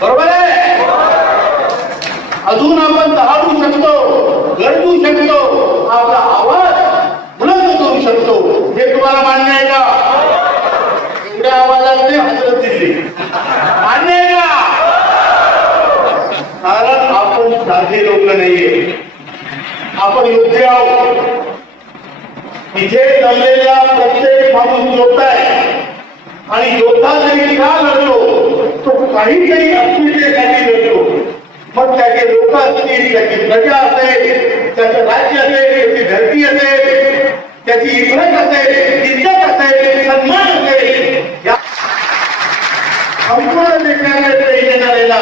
बरोबर आहे? अजून आपण दहाडू शकतो, गरजू शकतो, आपला आवाज बुलंद करू शकतो. हे तुम्हाला मान्य आहे का? एवढ्या आवाजात हजरत दिल्ली मान्य आहे का? कारण आपण साधे लोक नाहीये, आपण योद्धे आहोत. इथे जमलेल्या प्रत्येक माणूस योद्धा आहे आणि योद्धा जरी का लढतो तो काहीतरी अस्मितेसाठी लढतो. मग त्याचे लोक असतील, त्याची प्रजा असेल, त्याचं राज्य असेल, त्याची धरती असेल, त्याची इज्जत असेल, इज्जत असेल, सन्मान असेल, या संपूर्ण देशाने येणारेला.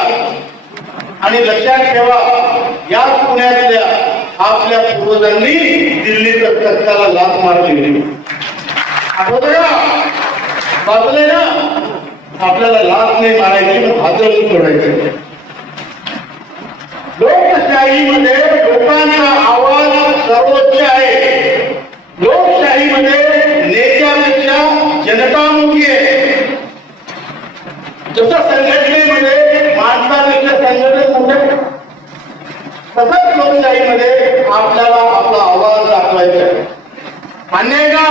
आणि लक्षात ठेवा, या पुण्यातल्या आपल्या पूर्वजांनी दिल्लीच्या तख्ताला लाथ मारली. आठवतं का? बाजूला ना आपल्याला लाथ नाही मारायची, पण हातळून सोडायची. लोकशाहीमध्ये लोकांचा आवाज सर्वोच्च आहे. लोकशाहीमध्ये नेत्यापेक्षा जनता मोठी आहे. जसं संघटनेमध्ये माणसापेक्षा संघटन मोठे, तसंच लोकशाहीमध्ये आपल्याला आपला आवाज दाखवायचा आहे. मान्य आहे का?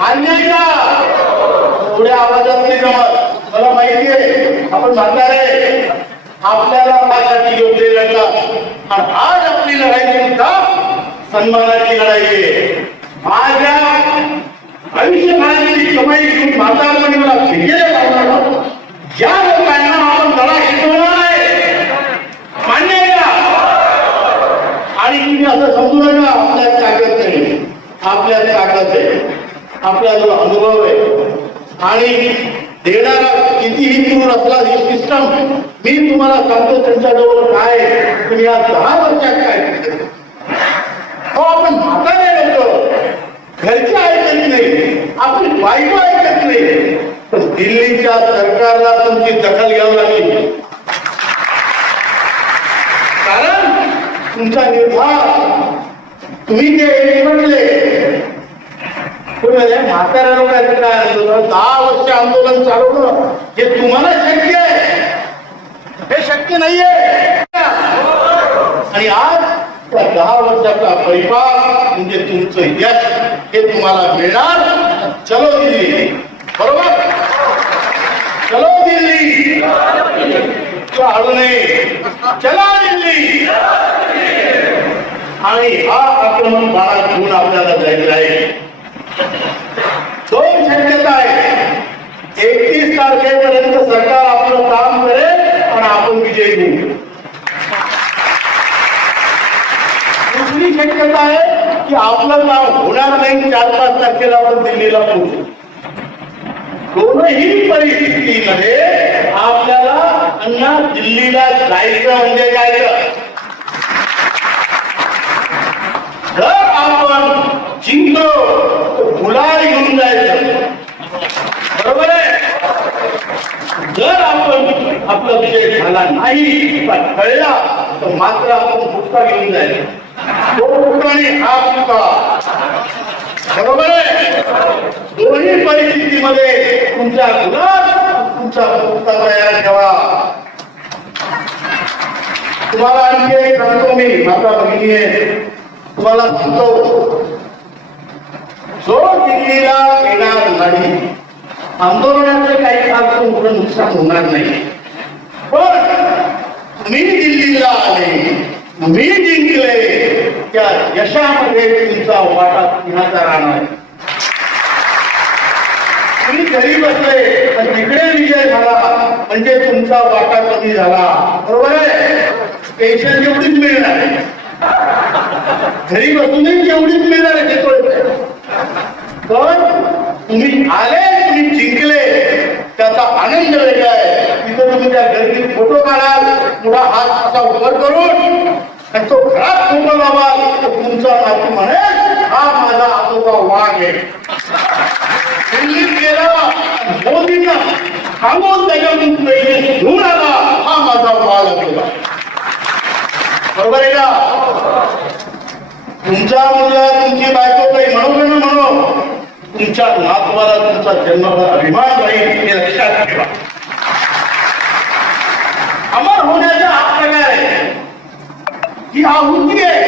मान्य आहे का? थोड्या आवाजात नाही जमत, मला माहिती आहे. आपण म्हणणार आहे आपल्याला माझ्यासाठी योग्य लढतात आणि आज आपली लढाई सुद्धा सन्मानाची लढाई आहे. माझ्या आयुष्यभराची कमाई घेऊन म्हातारपणी मला भेटेल या लोकांना आपण लढा शिकवणार आहे. मान्य आहे का? आणि तुम्ही असं समजू नका आपल्यात ताकद नाही, आपल्यात ताकद आहे, आपल्याजवळ अनुभव आहे. आणि देणारा कितीही दूर असला ही सिस्टम मी तुम्हाला सांगतो त्यांच्याजवळ काय, तुम्ही या 10 वर्षात काय हो. आपण म्हातारे लोक घरची ऐकत नाही, आपली बायको ऐकत नाही, पण दिल्लीच्या सरकारला तुमची दखल घ्यावी लागली. कारण तुमचा निर्धार तुम्ही ते म्हटले म्हाताऱ्या लोकांचं काय आंदोलन, 10 वर्ष आंदोलन चालवणं हे तुम्हाला शक्य आहे, हे शक्य नाहीये. आणि आज त्या 10 वर्षाचा परिपाक म्हणजे तुमचं यश हे तुम्हाला मिळणार. चलो दिल्ली, बरोबर? चलो दिल्ली, हळू नये, चला दिल्ली. आणि हा आक्रमण काळात घेऊन आपल्याला जायचं आहे. 2 शक्यता आहेत. 31 तारखेपर्यंत सरकार आपलं काम करेल आणि आपण विजयी होऊ. दुसरी शक्यता आहे की आपलं काम होणार नाही, 4-5 तारखेला आपण दिल्लीला पोहोचू. दोनही परिस्थितीमध्ये आपल्याला अण्णा दिल्लीला जायचं म्हणजे जायचं. जर आपण जिंकलो तर गुलाल घेऊन जायचं, बरोबर आहे? जर आपण आपला विजय झाला नाही पण कळला तर मात्र आपण फुटका घेऊन जायचं. तो फुटका आणि हा फुटका, बरोबर आहे? दोन्ही परिस्थितीमध्ये तुमचा गुलाल, तुमचा फुटका तयार ठेवा. तुम्हाला आणखी एक सांगतो मी, माता भगिनी आहे, तुम्हाला सांगतो, जो दिल्लीला येणार नाही, आंदोलनाचं काही फार मोठं नुकसान होणार नाही. पण मी दिल्लीला आले, मी जिंकले, त्या यशामध्ये तुमचा वाटा कुणाचा राहणार. तुम्ही घरी बसले आणि तिकडे विजय झाला म्हणजे तुमचा वाटा कमी झाला, बरोबर आहे? पेन्शन जेवढीच मिळणार, घरी बसूनही जेवढीच मिळणार आहे ते कळत. पण तुम्ही आले, तुम्ही जिंकले, त्याचा आनंद वेगळा आहे. तिथं तुम्ही त्या गर्दीत फोटो काढाल, पुढा हात असा वर करून, आणि तो घरात फोटो लावाल तर तुमचा नातू म्हणेल हा माझा आजोबा वाघ आहे. दिल्लीत गेला, मोदींना सांगून त्याच्यातून पैसे घेऊन आला, हा माझा वाघ आजोबा, बरोबर आहे का? तुमचा मुलगा, तुमची बायको काही म्हणू न म्हणू, तुमच्या नातवाला तुमचा जन्मभर अभिमान राहील, हे लक्षात ठेवा. ही हा वृत्ती आहे